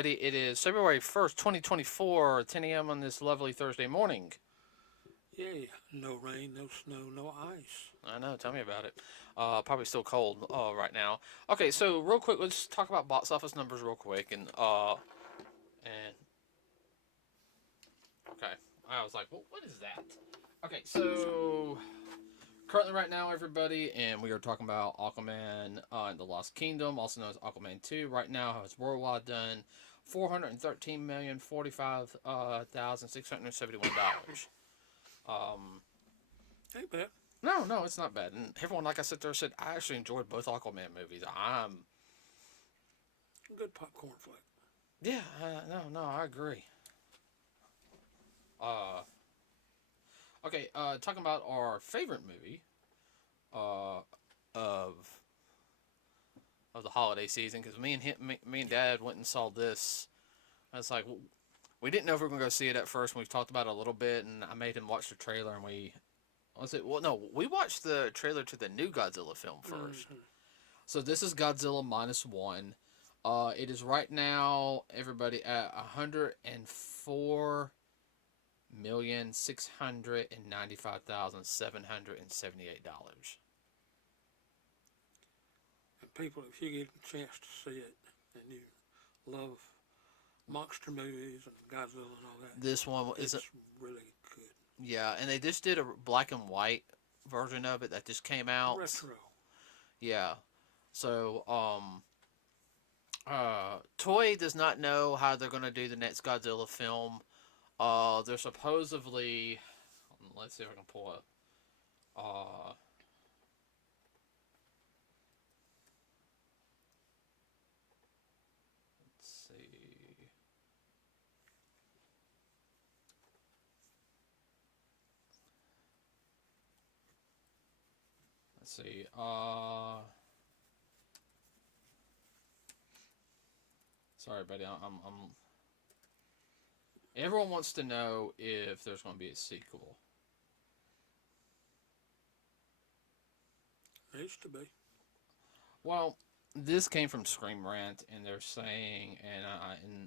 everybody. It is February 1st, 2024, 10 a.m. on this lovely Thursday morning. Yay, no rain, no snow, no ice. I know, tell me about it. Probably still cold right now. Okay, so real quick, let's talk about box office numbers real quick. And okay, I was like, well, what is that? Okay, so currently right now, everybody, and we are talking about Aquaman and the Lost Kingdom, also known as Aquaman 2. Right now, it's worldwide done $413,045,671. Ain't bad. No, it's not bad. And everyone, like I said there, said I actually enjoyed both Aquaman movies. Good popcorn flick. Yeah, no, I agree. Uh, okay, talking about our favorite movie, uh, of of the holiday season, because me and Dad went and saw this. I was like, we didn't know if we were gonna go see it at first. And we've talked about it a little bit, and I made him watch the trailer, and we watched the trailer to the new Godzilla film first. Mm-hmm. So this is Godzilla Minus One. It is right now, everybody, at $104,695,778. And people, if you get a chance to see it and you love monster movies and Godzilla and all that, This one it's isn't. really good. Yeah, and they just did a black and white version of it that just came out. Retro. Yeah. So, Toei does not know how they're gonna do the next Godzilla film. They're supposedly. Let's see if I can pull up. Uh, let's see. Let's see. Sorry, buddy. I'm. Everyone wants to know if there's going to be a sequel. It used to be. Well, this came from Scream Rant, and they're saying, and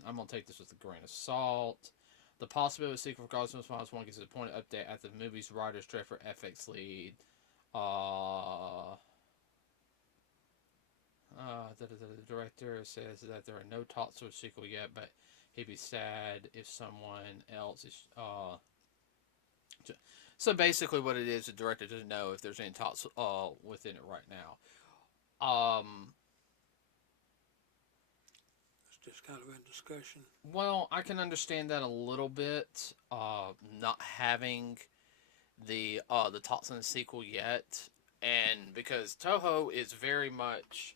I'm gonna take this with a grain of salt. The possibility of a sequel for Godzilla Minus One gets a disappointing update after the movie's writers for FX lead. The director says that there are no talks for a sequel yet, but he'd be sad if someone else is. So basically, what it is, the director doesn't know if there's any talks within it right now. It's just kind of in discussion. Well, I can understand that a little bit. Not having the talks on the sequel yet, and because Toho is very much,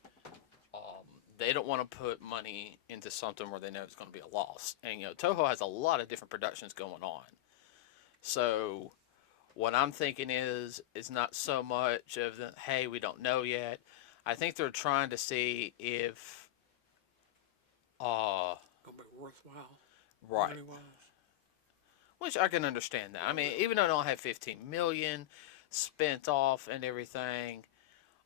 they don't want to put money into something where they know it's going to be a loss, and Toho has a lot of different productions going on. So, what I'm thinking is not so much of the hey, we don't know yet. I think they're trying to see if Gonna be worthwhile. right. Money-wise. Which I can understand that. I mean, even though I don't have 15 million spent off and everything,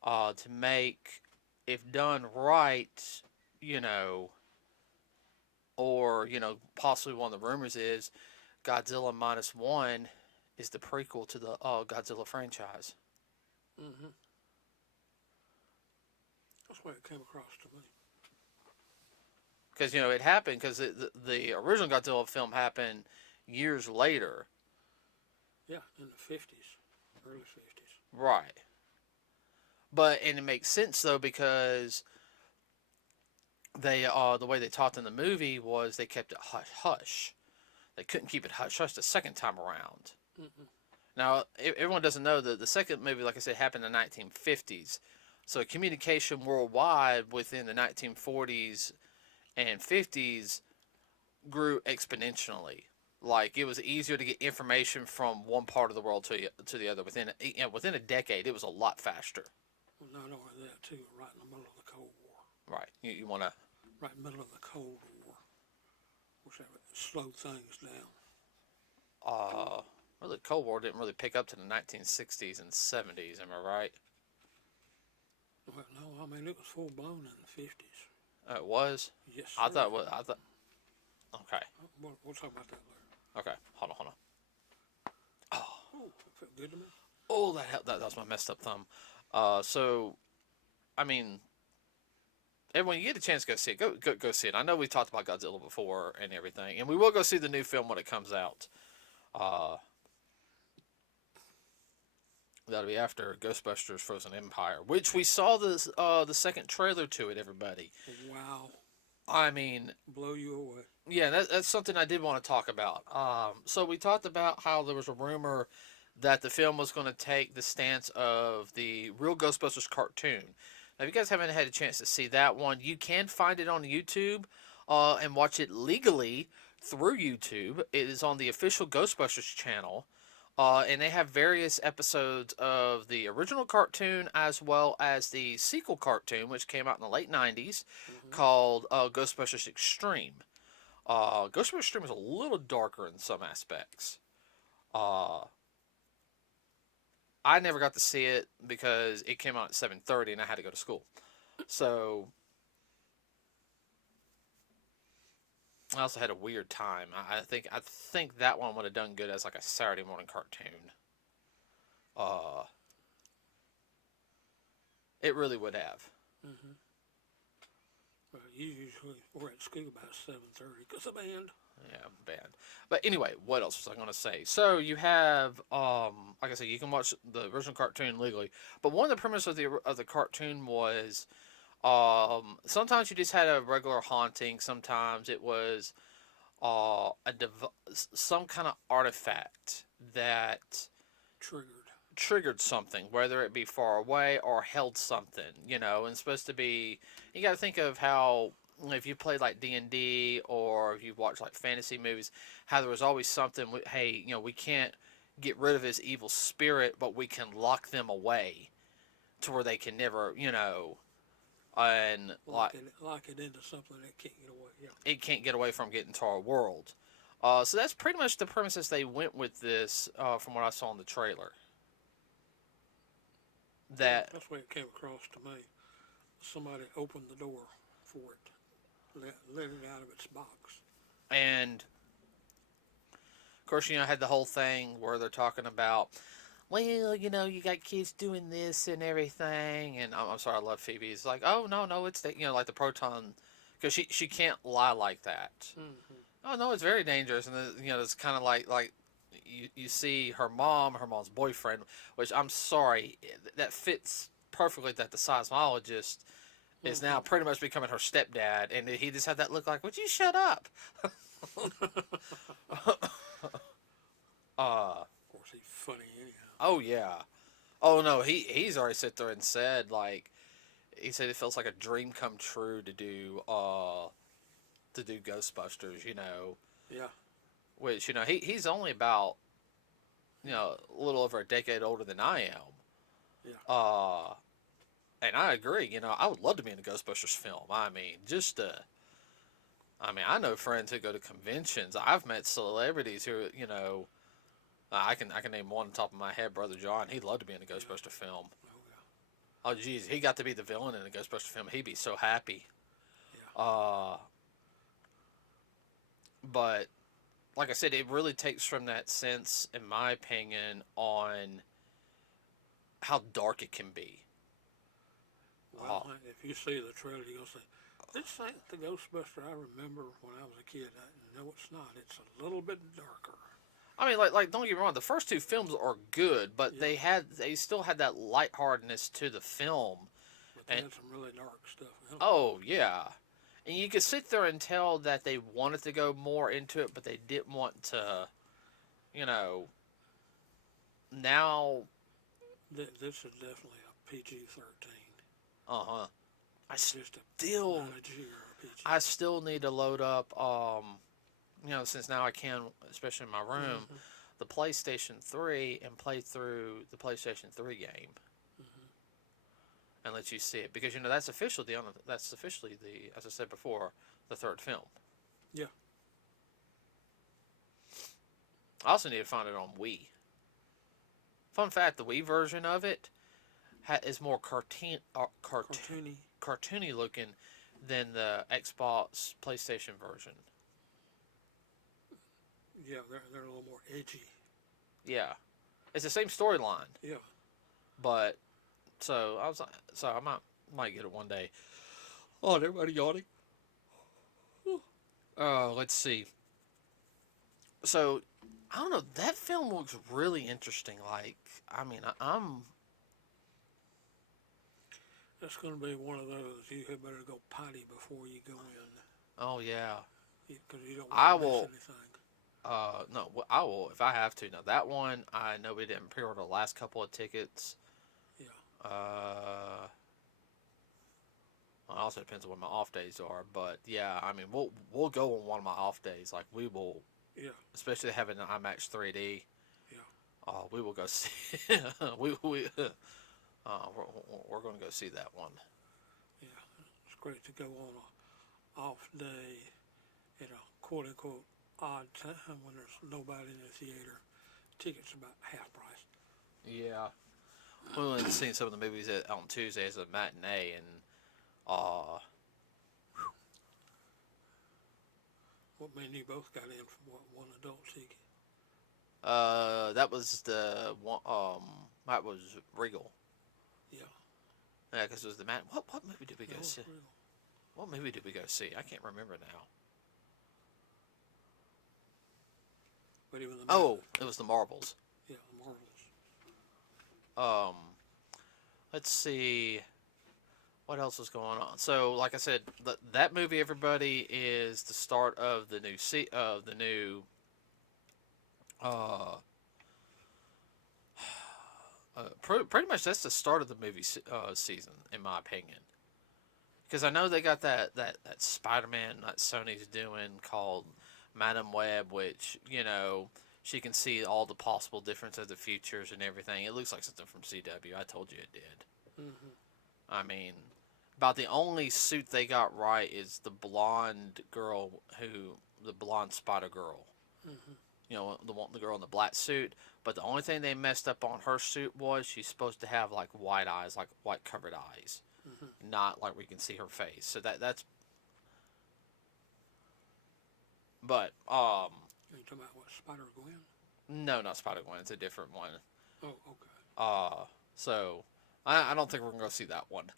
to make, if done right, or possibly one of the rumors is Godzilla Minus One is the prequel to the Godzilla franchise. Mm-hmm. That's why it came across to me. Because it happened because the original Godzilla film happened years later. Yeah, in the 50s, early 50s. Right. And it makes sense though because they the way they talked in the movie was they kept it hush hush. They couldn't keep it hush hush the second time around. Mm-hmm. Now everyone doesn't know that the second movie, like I said, happened in the 1950s. So communication worldwide within the 1940s and 50s grew exponentially. Like it was easier to get information from one part of the world to the other within a decade. It was a lot faster. Well, not only that, too, right in the middle of the Cold War. Right. You want to. Right in the middle of the Cold War, which slowed things down. Well, the Cold War didn't really pick up to the 1960s and 70s. Am I right? Well, no, I mean it was full blown in the 50s. It was. Yes, I sir. thought. Okay. We'll talk about that later. Okay. Hold on. Hold on. Oh, Oh, that felt good to me. oh, that was my messed up thumb. So I mean, everyone, you get a chance to go see it. Go see it. I know we talked about Godzilla before and everything, and we will go see the new film when it comes out. Uh, that'll be after Ghostbusters: Frozen Empire, which we saw the second trailer to it. Everybody, Wow. I mean, Blow you away. yeah, that's something I did want to talk about. So we talked about how there was a rumor that the film was going to take the stance of the real Ghostbusters cartoon. Now, if you guys haven't had a chance to see that one, you can find it on YouTube and watch it legally through YouTube. It is on the official Ghostbusters channel. And they have various episodes of the original cartoon as well as the sequel cartoon, which came out in the late 90s, called Ghostbusters Extreme. Ghostbusters Extreme is a little darker in some aspects. Uh, I never got to see it because it came out at 7:30 and I had to go to school. So I also had a weird time. I think that one would have done good as like a Saturday morning cartoon. Uh, it really would have. Mm-hmm. Well, you usually were at school about 7:30 because of band. Yeah, bad. But anyway, what else was I going to say? So you have, like I said, you can watch the original cartoon legally. But one of the premises of the cartoon was, sometimes you just had a regular haunting. Sometimes it was some kind of artifact that Triggered. triggered something, whether it be far away or held something, and it's supposed to be. You got to think of how if you played like D&D or if you watch like fantasy movies, how there was always something. Hey, we can't get rid of his evil spirit, but we can lock them away to where they can never, and Lock it into something that can't get away. Yeah. it can't get away from getting to our world. So that's pretty much the premises they went with this, from what I saw in the trailer. That That's the way it came across to me. Somebody opened the door for it, let it out of its box. and of course, had the whole thing where they're talking about, well, you got kids doing this and everything, and I'm sorry, I love Phoebe. It's like, oh no, it's the like the proton, because she can't lie like that. Mm-hmm. Oh no, it's very dangerous, and it's kind of like you see her mom's boyfriend, which I'm sorry, that fits perfectly that the seismologist is now pretty much becoming her stepdad, and he just had that look like, would you shut up? Of course, he's funny anyhow. Oh yeah. Oh no, he's already sit there and said, like, he said it feels like a dream come true to do Ghostbusters, Yeah. which he's only about a little over a decade older than I am. Yeah. And I agree. I would love to be in a Ghostbusters film. I know friends who go to conventions. I've met celebrities who, I can name one on top of my head, Brother John. He'd love to be in a Ghostbuster film. Oh yeah. Oh, geez, he got to be the villain in a Ghostbuster film. He'd be so happy. Yeah. But like I said, it really takes from that sense, in my opinion, on how dark it can be. Well, if you see the trailer, you'll say, "This ain't the Ghostbuster I remember when I was a kid." No, it's not. It's a little bit darker. I mean, like don't get me wrong. The first two films are good, but they still had that lightheartedness to the film. But they had some really dark stuff in them. Oh yeah, and you could sit there and tell that they wanted to go more into it, but they didn't want to. Now. This is definitely a PG-13. Uh-huh. Just a G or a PG. I still need to load up. Since now I can, especially in my room, the PlayStation 3 and play through the PlayStation 3 game. And let you see it, because that's officially the, as I said before, the third film. Yeah. I also need to find it on Wii. Fun fact: the Wii version of it is more cartoony looking than the Xbox PlayStation version. Yeah, they're a little more edgy. Yeah, it's the same storyline, Yeah. but so I was like, so I might get it one day. Oh, and everybody yawning. Let's see. So I don't know. That film looks really interesting. Like, I mean, I'm. That's going to be one of those. You had better go potty before you go in, Oh yeah. because you don't I want to miss will. anything. No, I will if I have to. Now that one, I know we didn't pre-order the last couple of tickets. Yeah. Uh, well, it also depends on when my off days are. But yeah, I mean, we'll go on one of my off days. Like we will, Yeah. especially having an IMAX 3D. Yeah. We will go see. We're going to go see that one. Yeah. It's great to go on a off day at a quote unquote odd time when there's nobody in the theater. Tickets about half price. Yeah. We went and seen some of the movies on Tuesday as a matinee, and uh, What me and you both got in for one adult ticket. that was the one. That was Regal. Yeah. Yeah, because it was the mat. What movie did we go That was see? real. What movie did we go see? I can't remember now. But even the Oh, it was the Marbles. yeah, the Marvels. Um, let's see. What else is going on? So, like I said, that movie, everybody, is the start of the new uh, pretty much that's the start of the movie season, in my opinion. Because I know they got that Spider-Man that Sony's doing called Madam Web, which she can see all the possible difference of the futures and everything. It looks like something from CW. I told you it did. Mm-hmm. I mean, about the only suit they got right is the blonde girl the blonde Spider Girl. Mm-hmm. The girl in the black suit. But the only thing they messed up on her suit was she's supposed to have like white eyes, like white covered eyes, Mm-hmm. not like we can see her face. So that's. But Are you talking about what, Spider Gwen? no, not Spider Gwen. It's a different one. Oh, okay. So I don't think we're gonna go see that one.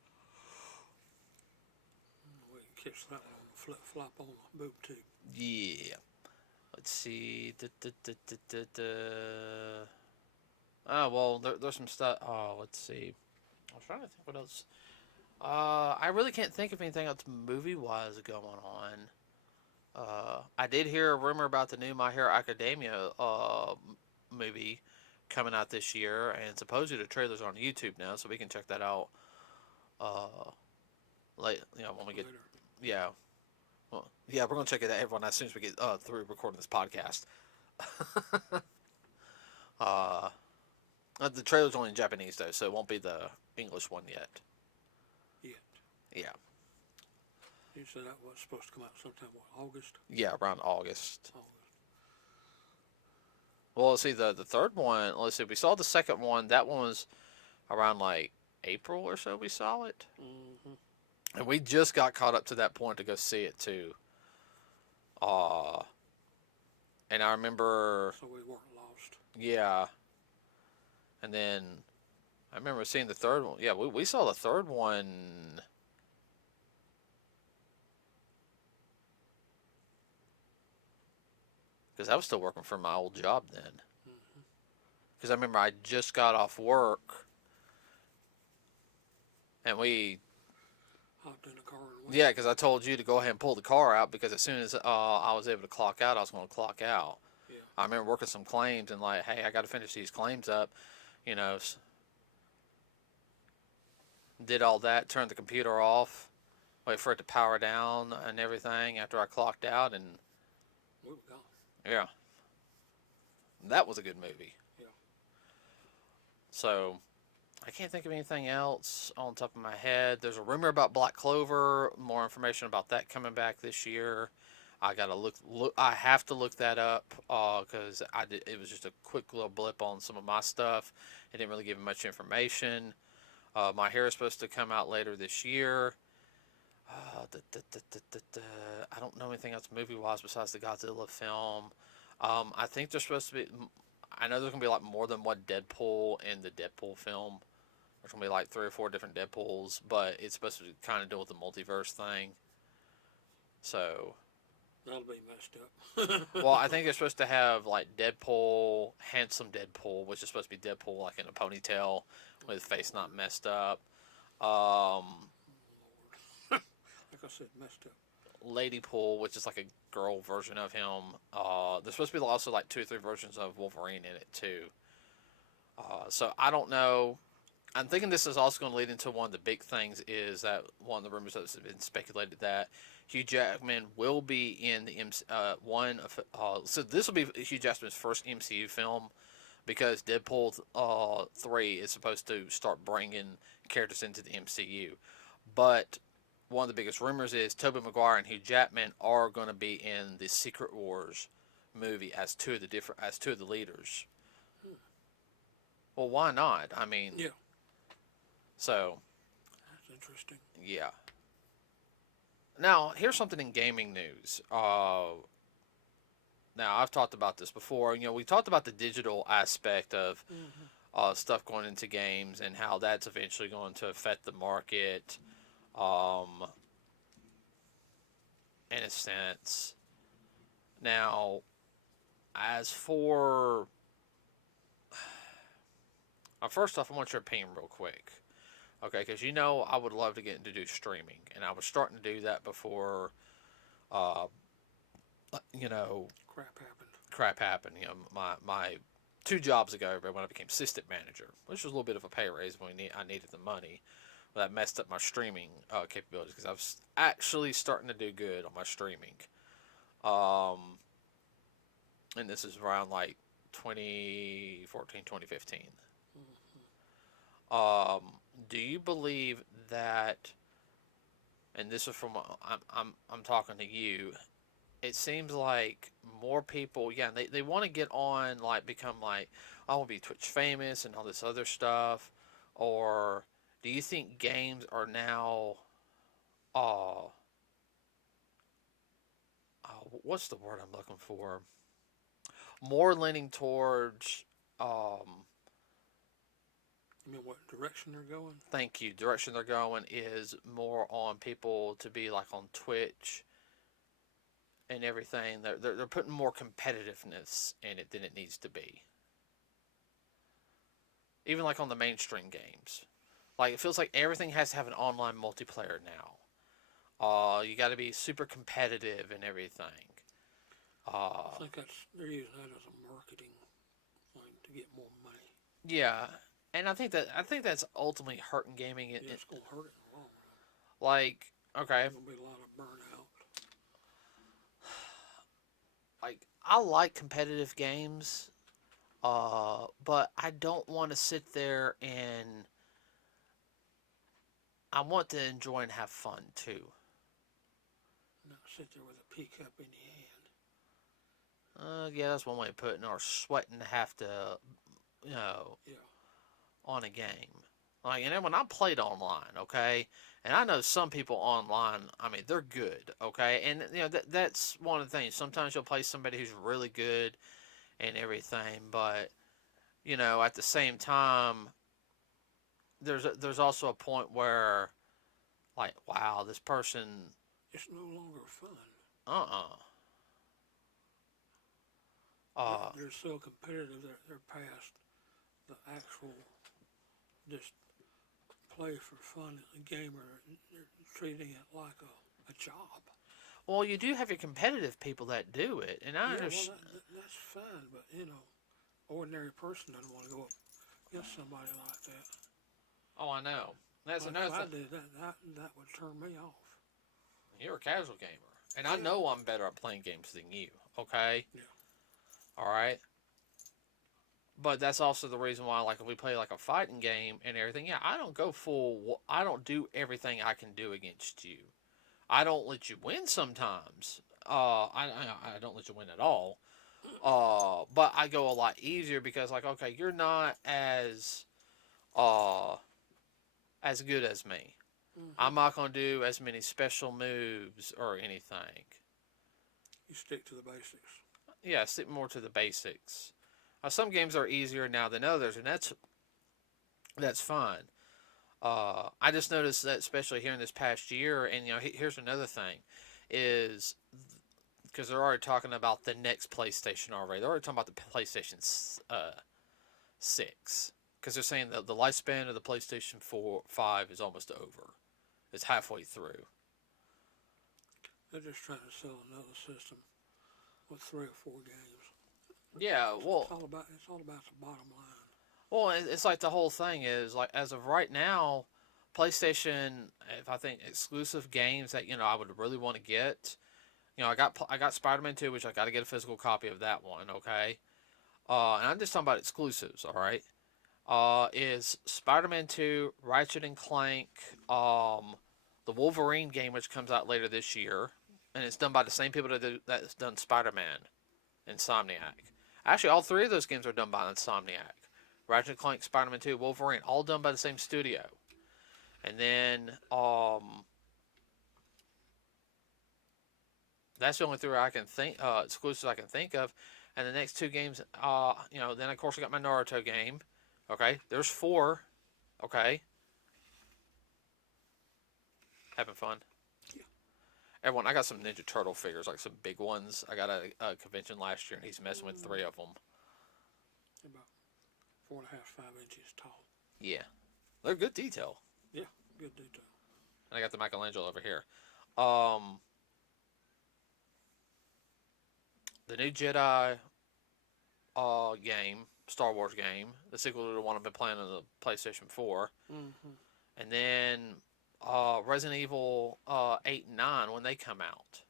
We can catch that one on the flip flop on the boob tube. Yeah. Let's see. Oh well, there's some stuff. Oh, let's see. I was trying to think what else. I really can't think of anything else movie wise going on. I did hear a rumor about the new My Hero Academia movie coming out this year, and supposedly the trailer's on YouTube now, so we can check that out. When we get Later. yeah. Well, yeah, we're gonna check it out, everyone, as soon as we get through recording this podcast. The trailer's only in Japanese though, so it won't be the English one yet. Yet. Yeah. You said that was supposed to come out sometime, what, August? Yeah, around August. August. Well, let's see, the third one, let's see, we saw the second one, that one was around like April or so we saw it. Mm-hmm. And we just got caught up to that point to go see it too. And I remember, So we weren't lost. yeah. And then I remember seeing the third one. Yeah, we saw the third one. Because I was still working for my old job then. Because I remember I just got off work. And we. Hopped in the car and went. Yeah, because I told you to go ahead and pull the car out because as soon as I was able to clock out, I was going to clock out. Yeah. I remember working some claims and like, hey, I got to finish these claims up. Did all that, turned the computer off, wait for it to power down and everything after I clocked out, and We were gone. yeah, that was a good movie. Yeah. So I can't think of anything else on top of my head. There's a rumor about Black Clover. More information about that coming back this year. I gotta look. I have to look that up because it was just a quick little blip on some of my stuff. It didn't really give me much information. My Hair is supposed to come out later this year. I don't know anything else movie wise besides the Godzilla film. I think there's supposed to be. I know there's gonna be like more than one Deadpool in the Deadpool film. There's gonna be like 3 or 4 different Deadpools, but it's supposed to kind of deal with the multiverse thing. So, That'll be messed up. well, I think they're supposed to have like Deadpool, handsome Deadpool, which is supposed to be Deadpool like in a ponytail with his face not messed up. Um, Like I said, messed up. Lady Pool, which is like a girl version of him. There's supposed to be also like 2 or 3 versions of Wolverine in it too. So I don't know. I'm thinking this is also going to lead into one of the big things is that one of the rumors that's been speculated that Hugh Jackman will be in the one of. So this will be Hugh Jackman's first MCU film because Deadpool 3 is supposed to start bringing characters into the MCU. But one of the biggest rumors is Tobey Maguire and Hugh Jackman are going to be in the Secret Wars movie as two of the leaders. Well, why not? I mean, Yeah, so that's interesting. yeah. Now here's something in gaming news. Now I've talked about this before. You know, we talked about the digital aspect of stuff going into games and how that's eventually going to affect the market. Um, in a sense. Now, as for first off, I want your opinion real quick, okay? Because you know I would love to get into do streaming, and I was starting to do that before, uh, you know, crap happened. You know, my 2 jobs ago, when I became assistant manager, which was a little bit of a pay raise when I needed the money. That messed up my streaming capabilities because I was actually starting to do good on my streaming. Um, and this is around like 2014, 2015. Do you believe that? And this is from I'm talking to you. It seems like more people, yeah, they want to get on, like become like I want to be Twitch famous and all this other stuff, or do you think games are now, uh, what's the word I'm looking for? More leaning towards, You mean what direction they're going? thank you, direction they're going is more on people to be like on Twitch and everything. They're putting more competitiveness in it than it needs to be. Even like on the mainstream games. Like it feels like everything has to have an online multiplayer now. You got to be super competitive and everything. I think they're using that as a marketing thing to get more money. Yeah, and I think that's ultimately hurting gaming. Yeah, it's gonna hurt it in the long run. Like, okay, There's gonna be a lot of burnout. like I like competitive games, but I don't want to sit there and I want to enjoy and have fun too. Not sit there with a peacup in your Yeah, that's one way of putting it. Or sweating to have to, you know, hand. on a game. Like, and then when I played online, okay, and I know some people online, I mean, they're good, okay, and you know that's one of the things. Sometimes you'll play somebody who's really good and everything, but you know, at the same time, there's also a point where, like, wow, this person, It's no longer fun. uh, uh, They're so competitive that they're past the actual just play for fun as a gamer. They're treating it like a job. well, you do have your competitive people that do it, and I Yeah, well, understand. that's fine, but ordinary person doesn't want to go up against somebody like that. Oh, I know. That's Like another if I thing. did that would turn me off. You're a casual gamer, and I know I'm better at playing games than you. Okay, Yeah. all right. But that's also the reason why, like, if we play like a fighting game and everything, yeah, I don't go full. I don't do everything I can do against you. I don't let you win sometimes. I don't let you win at all. But I go a lot easier because, like, okay, you're not uh as good as me. I'm not gonna do as many special moves or anything. You stick to the basics. yeah, stick more to the basics. Some games are easier now than others, and that's fine. I just noticed that, especially here in this past year, and here's another thing, is because they're already talking about the next PlayStation already. They're already talking about the PlayStation 6, because they're saying that the lifespan of the PlayStation 5 is almost over. It's halfway through. They're just trying to sell another system with 3 or 4 games. Yeah, well, It's all about the bottom line. well, it's like the whole thing is like as of right now, PlayStation. If I think exclusive games that I would really want to get, I got Spider-Man 2, which I got to get a physical copy of that one. Okay, and I'm just talking about exclusives. All right, is Spider-Man 2, Ratchet and Clank, the Wolverine game, which comes out later this year, and it's done by the same people that's done Spider-Man, Insomniac. Actually, all 3 of those games are done by Insomniac. Ratchet and Clank, Spider-Man 2, Wolverine, all done by the same studio. And then that's the only 3 I can think exclusives I can think of. And the next 2 games, then of course I got my Naruto game. Okay, there's 4. Okay, having fun. Yeah. Everyone, I got some Ninja Turtle figures, like some big ones. I got a convention last year, and he's messing with 3 of them. About 4.5, 5 inches tall. Yeah, they're good detail. Yeah, good detail. And I got the Michelangelo over here. The new Jedi game, Star Wars game, the sequel to the one I've been playing on the PlayStation 4. Mm-hmm. And then Resident Evil 8 and 9 when they come out.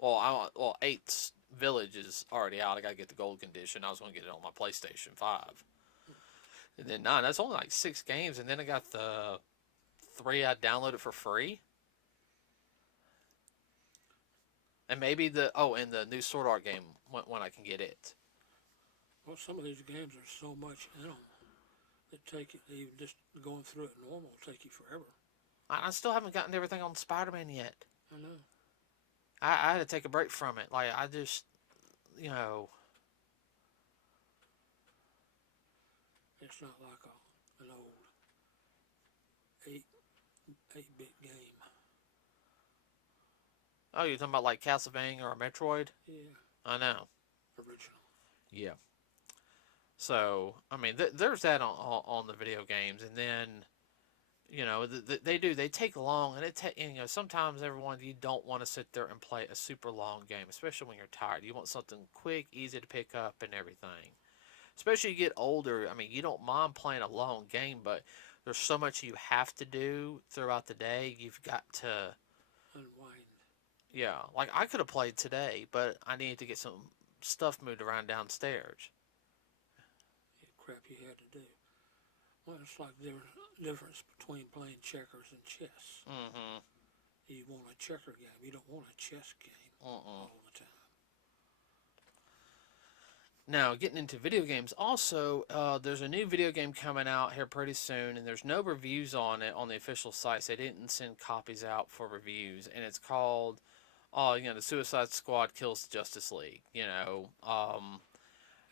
Well, 8's Village is already out. I got to get the gold condition. I was going to get it on my PlayStation 5. And then 9, that's only like 6 games. And then I got the 3 I downloaded for free. And maybe and the new Sword Art game when I can get it. Well, some of these games are so much in them that take it, even just going through it normal will take you forever. I still haven't gotten everything on Spider-Man yet. I know. I had to take a break from it. Like, I just, It's not like an old 8-bit game. Oh, you're talking about like Castlevania or Metroid? Yeah. I know. Original. Yeah. So, I mean, there's that on the video games. And then, they take long. And sometimes, everyone, you don't want to sit there and play a super long game, especially when you're tired. You want something quick, easy to pick up and everything. Especially you get older. I mean, you don't mind playing a long game, but there's so much you have to do throughout the day. You've got to unwind. Yeah, like I could have played today, but I needed to get some stuff moved around downstairs. Crap you had to do. Well, it's like the difference between playing checkers and chess. Mm-hmm. You want a checker game. You don't want a chess game all the time. Now, getting into video games, also, there's a new video game coming out here pretty soon, and there's no reviews on it on the official sites. They didn't send copies out for reviews, and it's called, the Suicide Squad Kills Justice League.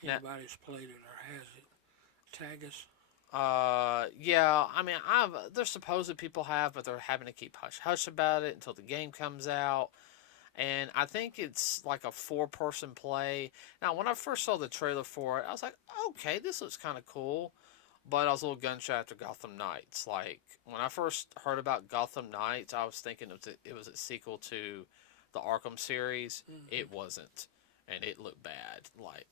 Anybody's played it or has it, tag us. Yeah, I mean, there's supposed people have, but they're having to keep hush-hush about it until the game comes out. And I think it's like a 4-person play. Now, when I first saw the trailer for it, I was like, okay, this looks kind of cool. But I was a little gun-shy after Gotham Knights. Like, when I first heard about Gotham Knights, I was thinking it was a sequel to the Arkham series. Mm-hmm. It wasn't. And it looked bad. Like,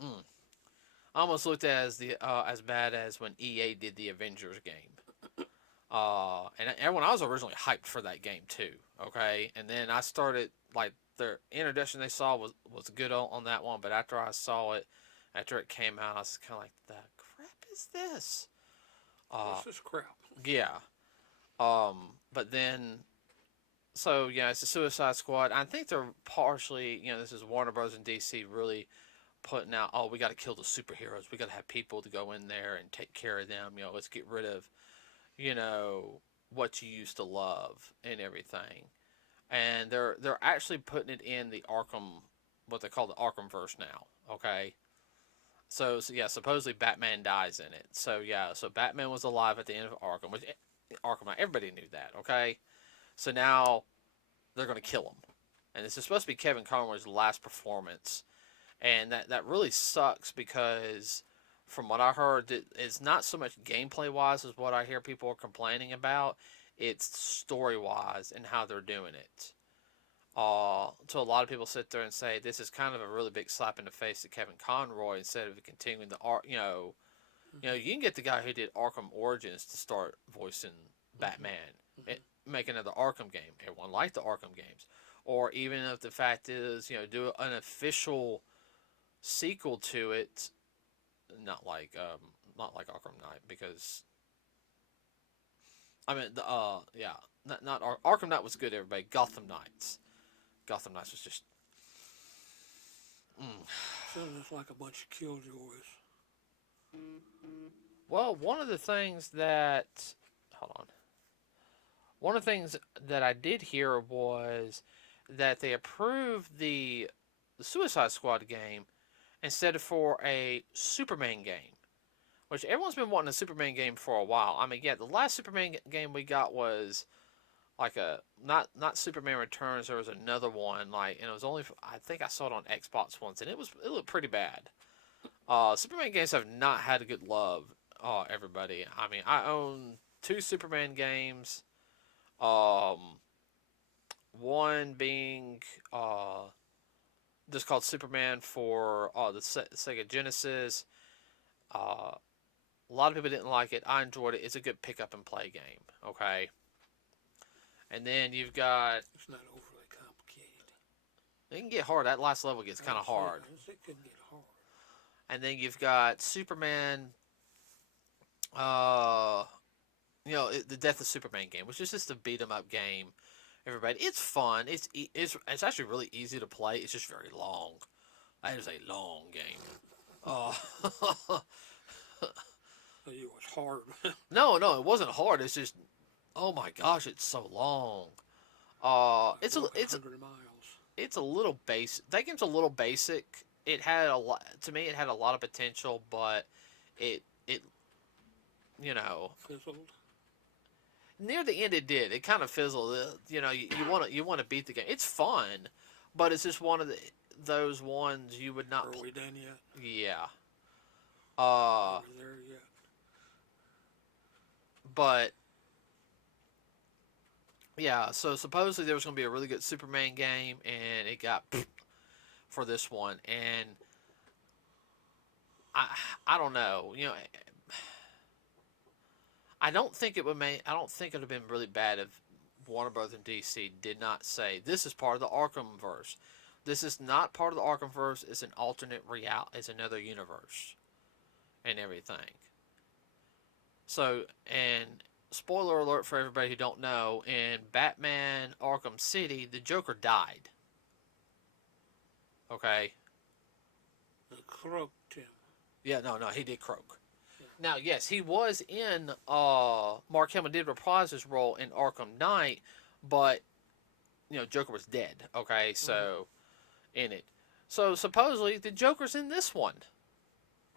I almost looked at it as bad as when EA did the Avengers game. And when I was originally hyped for that game too, okay? And then I started, like, their introduction they saw was good on that one, but after I saw it, after it came out, I was kind of like, the crap is this? What's this crap? Yeah. But then, so, yeah, it's the Suicide Squad. I think they're partially, this is Warner Bros. And DC really putting out, we got to kill the superheroes. We got to have people to go in there and take care of them. Let's get rid of what you used to love and everything. and they're actually putting it in the Arkham, what they call the Arkhamverse now. Okay, so yeah, supposedly Batman dies in it. So yeah, so Batman was alive at the end of Arkham, which Arkham everybody knew that. Okay, so now they're gonna kill him, and this is supposed to be Kevin Conroy's last performance, and that really sucks because from what I heard, it's not so much gameplay wise as what I hear people are complaining about. It's story wise and how they're doing it. So a lot of people sit there and say this is kind of a really big slap in the face to Kevin Conroy instead of continuing the art. You can get the guy who did Arkham Origins to start voicing Batman, and make another Arkham game. Everyone liked the Arkham games, or even if the fact is, do an official sequel to it, not like Arkham Knight, because I mean yeah, not Arkham Knight was good. Everybody, Gotham Knights was just. Sounds just like a bunch of killjoys. Well, one of the things that hold on. One of the things that I did hear was that they approved the Suicide Squad game instead of for a Superman game, which everyone's been wanting a Superman game for a while. I mean, yeah, the last Superman game we got was like a not Superman Returns. There was another one and it was only I think I saw it on Xbox once, and it looked pretty bad. Superman games have not had a good love. Everybody. I mean, I own two Superman games. Um, One being just called Superman for the Sega Genesis. A lot of people didn't like it. I enjoyed it. It's a good pick up and play game. Okay. And then you've got. It's not overly complicated. It can get hard. That last level gets kind of hard. It could get hard. And then you've got Superman. The Death of Superman game, which is just a beat 'em up game. Everybody, it's fun. It's actually really easy to play. It's just very long. That is a long game. Oh. It was hard. No, it wasn't hard. It's just, oh my gosh, it's so long. It's 100 miles. It's a little basic. That game's a little basic. It had a lot. To me, it had a lot of potential, but it Fizzled. near the end it did. It kind of fizzled. You want to beat the game. It's fun, but it's just one of those ones you would not. Are we done yet? Yeah. Are we there yet? But yeah, so supposedly there was going to be a really good Superman game, and it got for this one, and I don't know, I don't think it would have been really bad if Warner Bros. And DC did not say this is part of the Arkhamverse. This is not part of the Arkhamverse. It's an alternate it's another universe, and everything. So, and spoiler alert for everybody who don't know, in Batman Arkham City, the Joker died. Okay? The croaked him. Yeah, no, he did croak. Yeah. Now, yes, he was in, Mark Hamill did reprise his role in Arkham Knight, but, Joker was dead, okay? So, in it. So, supposedly, the Joker's in this one.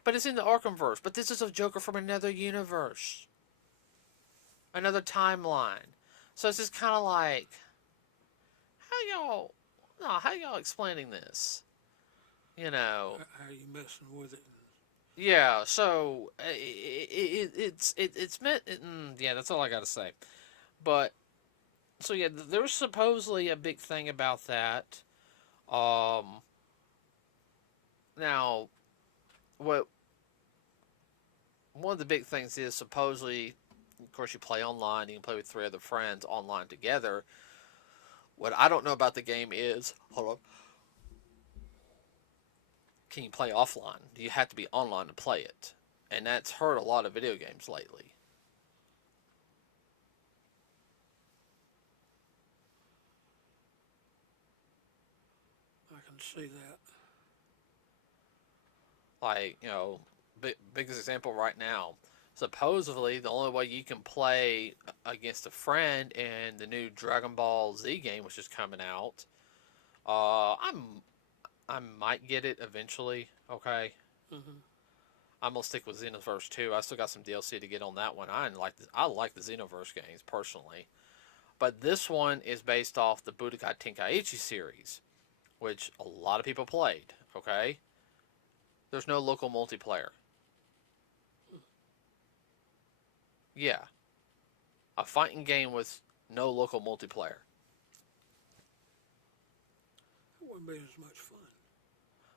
But it's in the Arkhamverse. But this is a Joker from another universe. Another timeline. So it's just kind of like, how y'all explaining this? How are you messing with it? Yeah, so it's meant. Yeah, that's all I gotta say. But so yeah, there's supposedly a big thing about that. Now, what one of the big things is supposedly, of course, you play online. You can play with 3 other friends online together. What I don't know about the game is, hold on, can you play offline? Do you have to be online to play it? And that's hurt a lot of video games lately. I can see that. Like, biggest example right now, supposedly the only way you can play against a friend in the new Dragon Ball Z game, which is coming out. I might get it eventually. Okay, Mm-hmm. I'm gonna stick with Xenoverse 2. I still got some DLC to get on that one. I like the Xenoverse games personally, but this one is based off the Budokai Tenkaichi series, which a lot of people played. Okay, there's no local multiplayer. Yeah, a fighting game with no local multiplayer. It wouldn't be as much fun.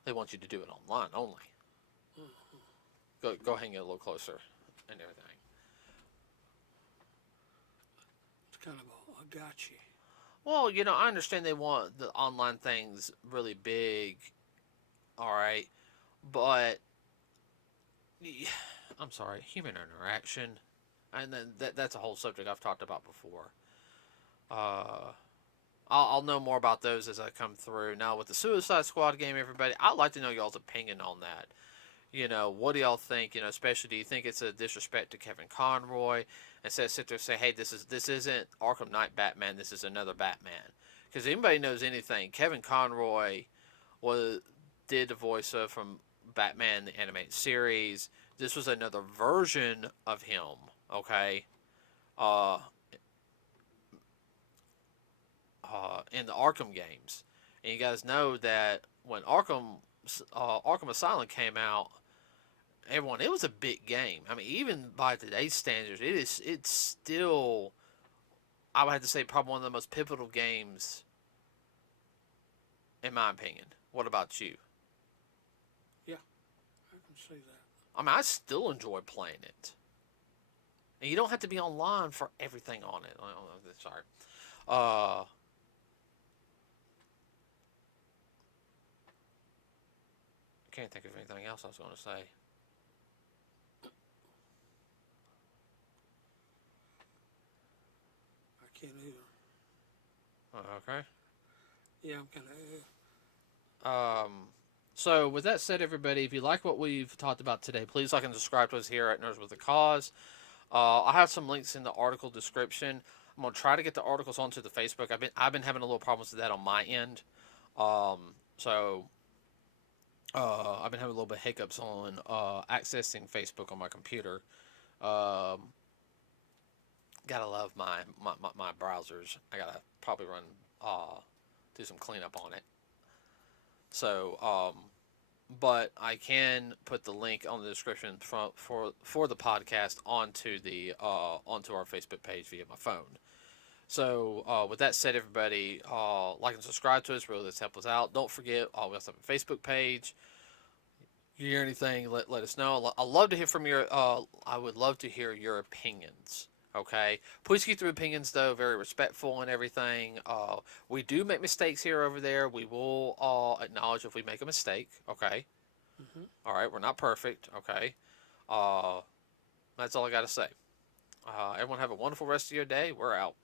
They want you to do it online only. Mm-hmm. Go hang it a little closer and everything. It's kind of a gotcha. Well, I understand they want the online things really big, all right, but I'm sorry, human interaction, and then that's a whole subject I've talked about before. Uh, I'll know more about those as I come through. Now with the Suicide Squad game, everybody, I'd like to know y'all's opinion on that. What do y'all think? Especially, do you think it's a disrespect to Kevin Conroy? Instead of sit there and say, hey, this isn't Arkham Knight Batman, this is another Batman. Because anybody knows anything, Kevin Conroy was did the voice of from Batman the animated series. This was another version of him. Okay, uh, in the Arkham games, and you guys know that when Arkham Asylum came out, everyone, it was a big game. I mean, even by today's standards, it's still, I would have to say, probably one of the most pivotal games in my opinion. What about you? Yeah, I can see that. I mean, I still enjoy playing it, and you don't have to be online for everything on it. Sorry. Uh, can't think of anything else I was going to say. I can't either. Okay. Yeah, I'm kind of. Um, so with that said, everybody, if you like what we've talked about today, please like and subscribe to us here at Nerds with a Cause. I have some links in the article description. I'm gonna try to get the articles onto the Facebook. I've been having a little problems with that on my end. So I've been having a little bit of hiccups on accessing Facebook on my computer. Um, gotta love my browsers. I gotta probably run do some cleanup on it. So but I can put the link on the description for the podcast onto our Facebook page via my phone. So with that said, everybody, like and subscribe to us. Really, this help us out. Don't forget, we also have a Facebook page. You hear anything? Let us know. I love to hear from your. I would love to hear your opinions. Okay, please keep your opinions though very respectful and everything. We do make mistakes here over there. We will acknowledge if we make a mistake. Okay. Mm-hmm. All right, we're not perfect. Okay. Uh, that's all I got to say. Everyone have a wonderful rest of your day. We're out.